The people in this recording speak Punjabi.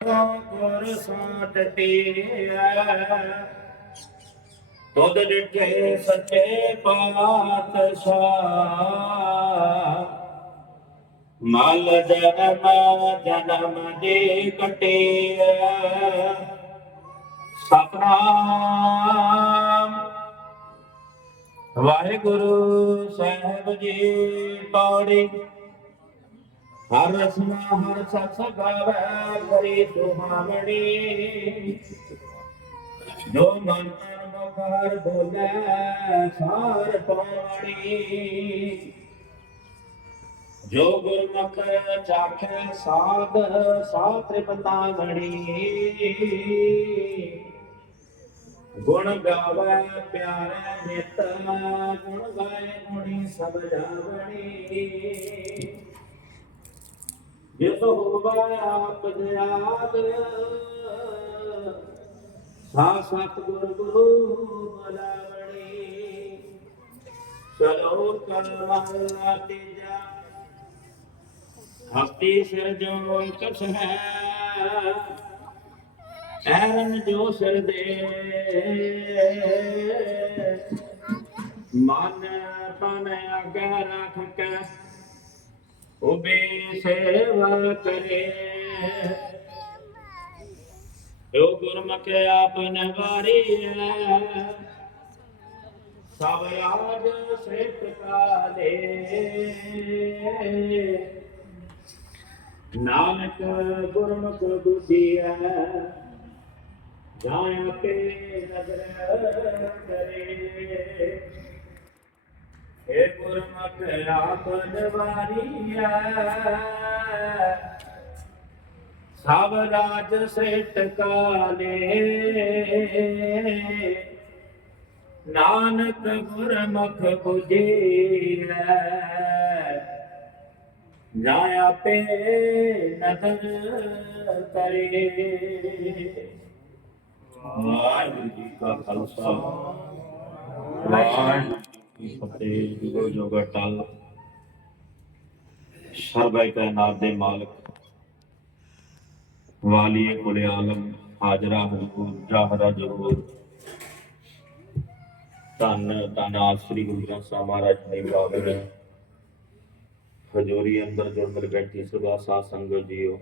ਗੁਰ ਸਾਟ ਟੀਐ ਤੁਧ ਡਿਠੇ ਸੱਚੇ ਪਾਤਸ਼ਾਹ। ਮਲ ਜਨਮ ਜਨਮ ਦੇ ਕਟਿਐ ਸਤਨਾਮ ਵਾਹਿਗੁਰੂ ਸਾਹਿਬ ਜੀ ਪੌੜੀ। ਹਰ ਰਸਨਾ ਹਰ ਸਤ ਗਾਵੇ ਕਰੀ ਸੁਹਾਮਣੀ ਜੋ ਮਨ ਤਨ ਮੁਖ ਬੋਲੇ, ਸਾਰ ਪਾਣੀ ਜੋ ਗੁਰਮੁਖ ਚਾਖੈ, ਸਾਧ ਸਾਤ੍ਰਿ ਬੰਦਾਵਣੀ ਗੁਣ ਗਾਵੇ ਪਿਆਰੇ ਨਿਤ, ਗੁਣ ਗਾਏ ਗੁਣੀ ਸਭ ਜਾਵਣੀ। ਜਿਸ ਹੋਵੇ ਆਪ ਸਾ ਸਤ ਗੁਰ ਗੁਰੂ ਬਲਾਵਣੀ ਚਲੋ ਕਲਮਾ ਤੀਜਾ ਹਸਤੀ ਸਿਰ ਜੋ ਕਛ ਹੈ ਐਰਨ ਜੋ ਸਿਰ ਦੇ। ਮਨ ਤਨ ਅਗੇ ਰੱਖ ਕੇ ਉਬੇ ਸੇਵਾ ਕਰੇ ਜੋ ਗੁਰਮੁਖ ਆਪ ਨਵਾਰੀ ਸਭ ਰਾਜ ਸੇਤ ਕਾਲੇ ਨਾਨਕ ਗੁਰਮੁਖ ਬੁਝੀਐ ਜਾਇਆ ਤੇ ਨਜ਼ਰ ਕਰੇ ਏ ਗੁਰਮੁਖ ਆਪ ਨਵਾਰੀਐ ਸਭ ਰਾਜ ਸੇਟ ਕਾਲੇ। ਨਾਨਕ ਗੁਰਮੁਖ ਬੁਝੀਐ ਜਾਇਆ ਪੇ ਨਦਰ ਕਰੇ। ਵਾਹਿਗੁਰੂ ਜੀ ਕਾ ਖਾਲਸਾ। ਵਾਹਿਗੁਰੂ ਫਤਿਹ, ਗੁਰੂ ਜੋਗਾ ਟਲ ਸਰਬੈ ਕਾਇਨਾਤ ਦੇ ਮਾਲਕ, ਵਾਲੀਏ ਕੁਲ ਆਲਮ, ਹਾਜ਼ਰਾ ਹਜ਼ੂਰ ਜਾਹਰਾ ਜਹੂਰ ਧੰਨ ਧੰਨ ਆਪ ਸ੍ਰੀ ਗੁਰੂ ਗ੍ਰੰਥ ਸਾਹਿਬ ਮਹਾਰਾਜ ਜੀ ਬਾਬਰ ਹਜੂਰੀ ਅੰਦਰ ਜੋ ਮਿਲ ਬੈਠੀ ਸਭਾ ਸਾਧ ਸੰਗਤ ਜੀਓ।